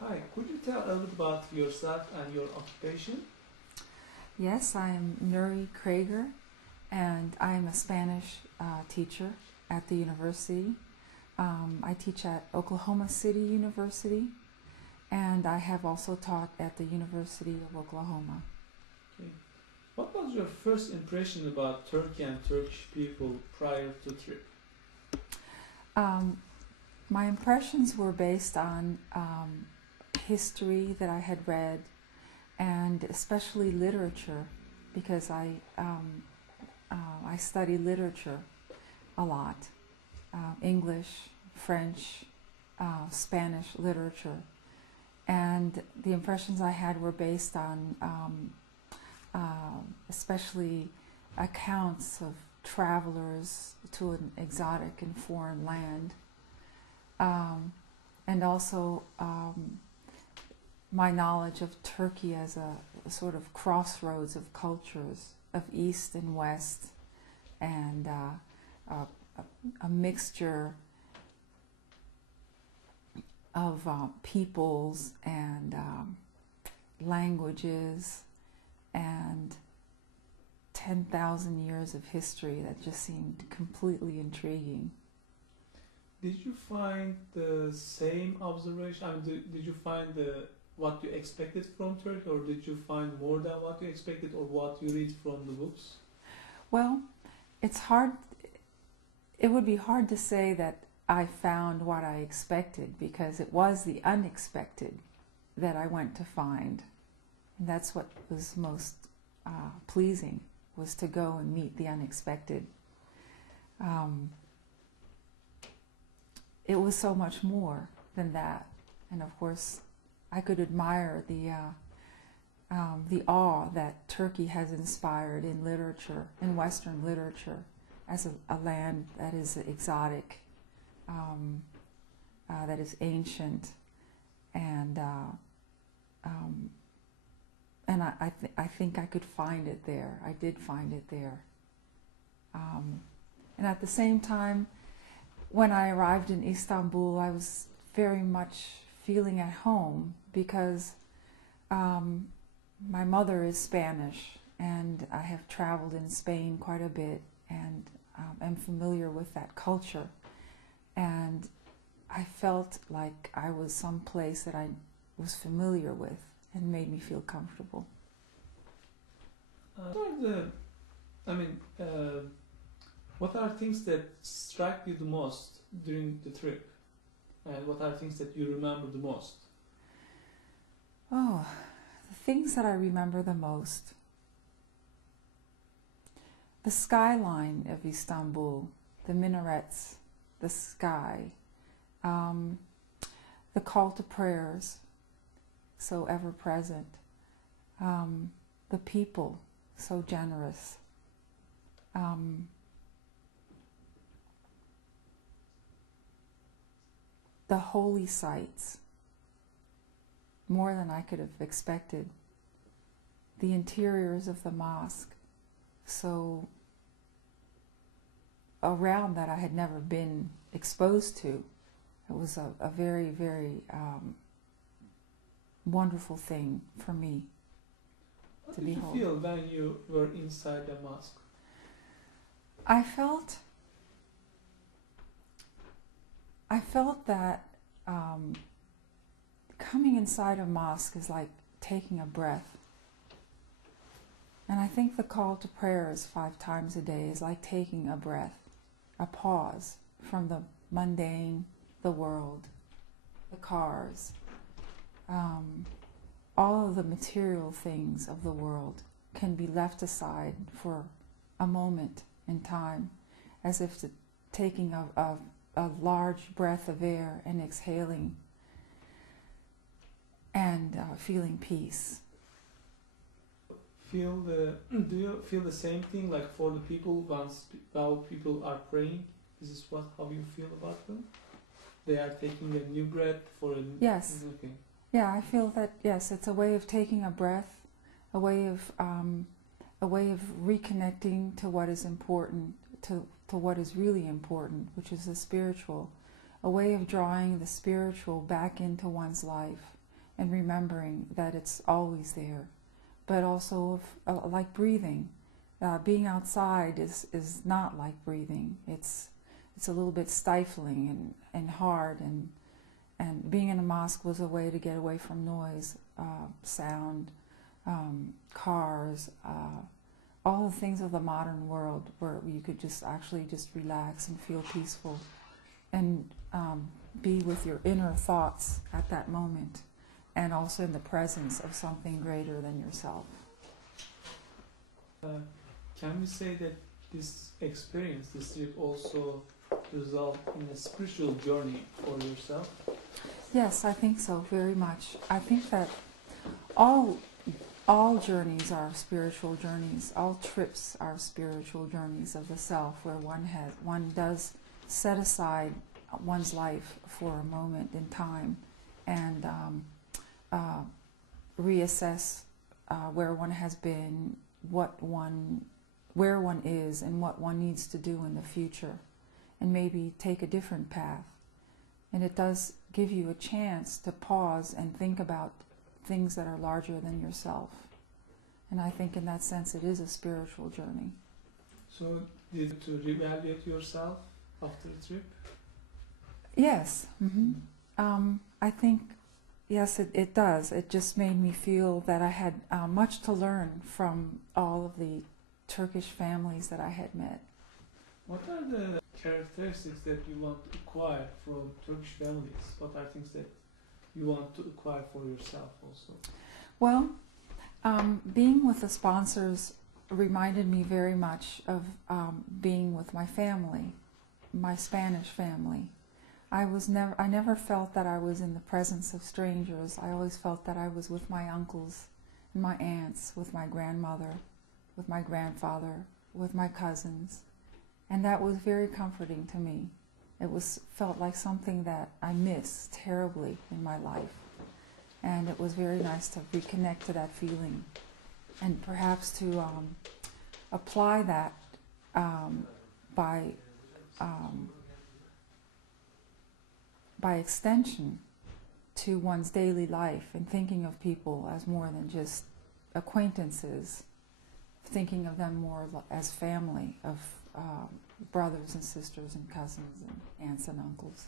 Hi, could you tell a little bit about yourself and your occupation? Yes, I am Nuri Creager, and I am a Spanish teacher at the university. I teach at Oklahoma City University, and I have also taught at the University of Oklahoma. Okay. What was your first impression about Turkey and Turkish people prior to trip? My impressions were based on history that I had read, and especially literature, because I study literature a lot, English, French, Spanish literature, and the impressions I had were based on especially accounts of travelers to an exotic and foreign land, and also my knowledge of Turkey as a sort of crossroads of cultures, of East and West, and a mixture of peoples and languages and 10,000 years of history that just seemed completely intriguing. Did you find the same observation? I mean, did you find what you expected from Turkey, or did you find more than what you expected, or what you read from the books? Well, it's hard. It would be hard to say that I found what I expected, because it was the unexpected that I went to find. And that's what was most pleasing, was to go and meet the unexpected. It was so much more than that. And of course, I could admire the awe that Turkey has inspired in literature, in Western literature, as a land that is exotic, that is ancient, and I think I could find it there. I did find it there. And at the same time, when I arrived in Istanbul, I was very much feeling at home, because my mother is Spanish, and I have traveled in Spain quite a bit, and am familiar with that culture. And I felt like I was someplace that I was familiar with, and made me feel comfortable. What are things that struck you the most during the trip? And what are things that you remember the most? Oh, the things that I remember the most. The skyline of Istanbul, the minarets, the sky, the call to prayers, so ever present, the people, so generous, the holy sites, more than I could have expected, the interiors of the mosque, so around that I had never been exposed to. It was a very, very wonderful thing for me to behold. What did you feel when you were inside the mosque? I felt that coming inside a mosque is like taking a breath. And I think the call to prayers 5 times a day is like taking a breath, a pause from the mundane, the world, the cars, all of the material things of the world can be left aside for a moment in time, as if taking a large breath of air and exhaling, and feeling peace. Do you feel the same thing, like for the people while people are praying? Is this how you feel about them? They are taking a new breath for a... Yes. Okay. Yeah, I feel that, yes, it's a way of taking a breath, a way of reconnecting to what is important, to what is really important, which is the spiritual, a way of drawing the spiritual back into one's life and remembering that it's always there. But also like breathing. Being outside is not like breathing. It's a little bit stifling and hard, and being in a mosque was a way to get away from noise, sound, cars, all the things of the modern world where you could just actually just relax and feel peaceful and be with your inner thoughts at that moment, and also in the presence of something greater than yourself. Can we say that this experience, this trip, also result in a spiritual journey for yourself? Yes, I think so, very much. I think that all journeys are spiritual journeys. All trips are spiritual journeys of the self, where one does set aside one's life for a moment in time and reassess where one has been, where one is, and what one needs to do in the future, and maybe take a different path. And it does give you a chance to pause and think about things that are larger than yourself. And I think in that sense it is a spiritual journey. So did you reevaluate yourself after the trip? Yes. Mm-hmm. I think, yes, it does. It just made me feel that I had much to learn from all of the Turkish families that I had met. What are the characteristics that you want to acquire from Turkish families? What are things that you want to acquire for yourself also? Well, being with the sponsors reminded me very much of being with my family, my Spanish family. I never felt that I was in the presence of strangers. I always felt that I was with my uncles and my aunts, with my grandmother, with my grandfather, with my cousins. And that was very comforting to me. It felt like something that I missed terribly in my life. And it was very nice to reconnect to that feeling, and perhaps to apply that by extension to one's daily life, and thinking of people as more than just acquaintances, thinking of them more as family, of brothers and sisters and cousins and aunts and uncles.